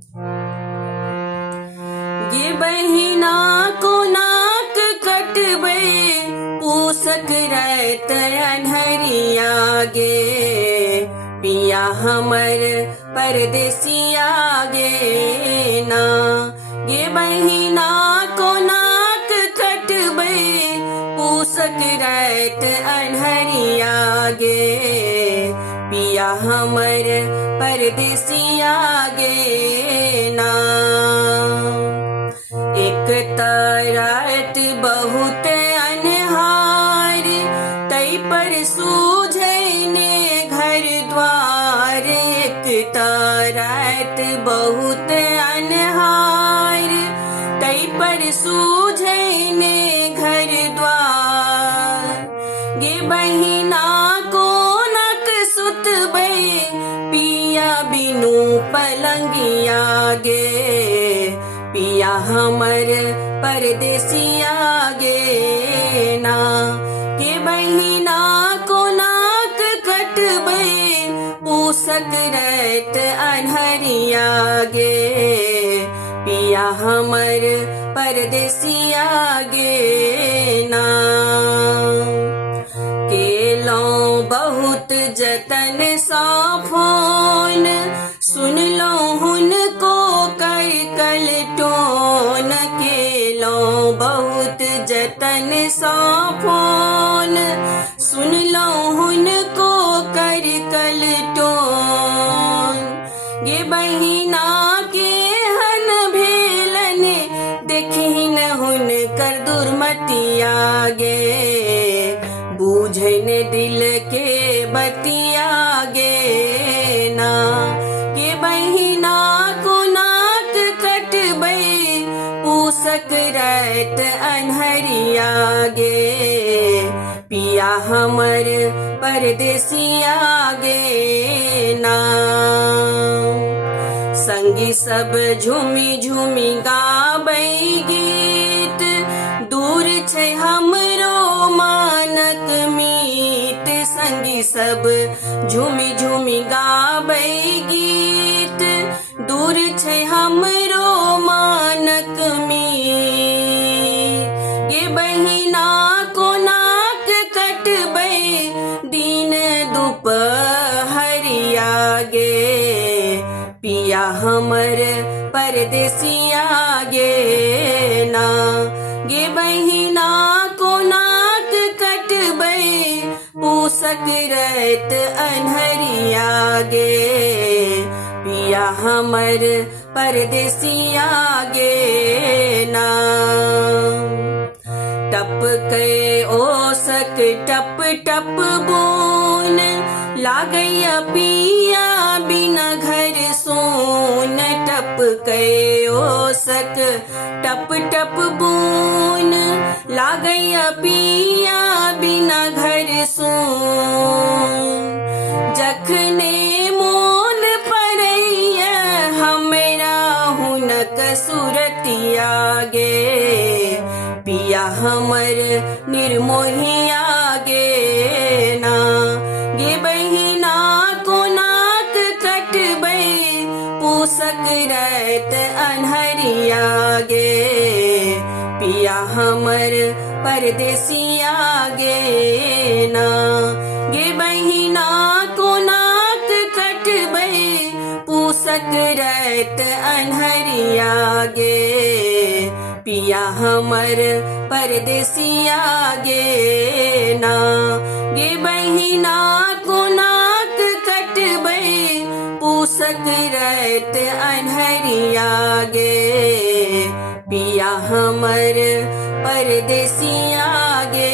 गे बहिना को नाक कटबे पूसक रैत अन्हरिया गे पिया हमर परदेसिया गे ना। गे बहिना को नाक कटबे पूसक रैत अन्हरिया गे पिया हमर परदेसिया गे ना। एक तरत बहुत अन्हार तई पर सूझे ने घर द्वार। एक तरत बहुत अन्हार तई पर सूझे ने घर द्वार। गे बहिना को नक सुतबे पिया बिनु पलंगिया गे पिया हमर परदेसिया गे ना। गे बहिना को नाक कटबे पूसक रैत अन्हरिया गे पिया हमर परदेसिया गे ना। केलों बहुत जतन सा फोन सुन लो हुनको कर कल टोन। केलों बहुत जतन सा फोन सुन लो हुनको कर कल टोन। गे बहिना के हन भेलन देखिन हुन कर दुर्मतिया गे बूझन दिल के बतिया गे ना। गे बहिना को नाक कटबे पूसक रैत अन्हरिया गे पिया हमर परदेसिया गे ना। संगी सब झूमी झूमी गाबै गीत दूर छे हमरो मानक मीत। संगी सब झूमी झूमी गाबै गीत दूर छे हमरो मानक मीत। गे बहिना को नाक कटबे दिन दुपहरिया गे पिया हमर परदेसिया गे ना। गे बहिना को नाक कटबे पूसक रैत अन्हरिया गे पिया हमर परदेसिया गे ना। टप के ओसक टप टप बून लागैया पिया बिना घर सोन। टप के ओसक टप टप बून लागैया पिया बिना घर सोन। जखने मोन परैया हमरा हुनक सुरतिया गे पिया हमर निर्मोहिया गे ना। गे बहिना को नाक कटबे पूसक रैत अन्हरिया गे पिया हमर परदेसिया गे ना। गे बहिना को नाक कटबे पूसक रैत अन्हरिया गे पिया हमर परदेसिया गे ना। गे बहिना को नाक कटबे पूसक रैत अन्हरिया गे पिया हमर परदेसिया गे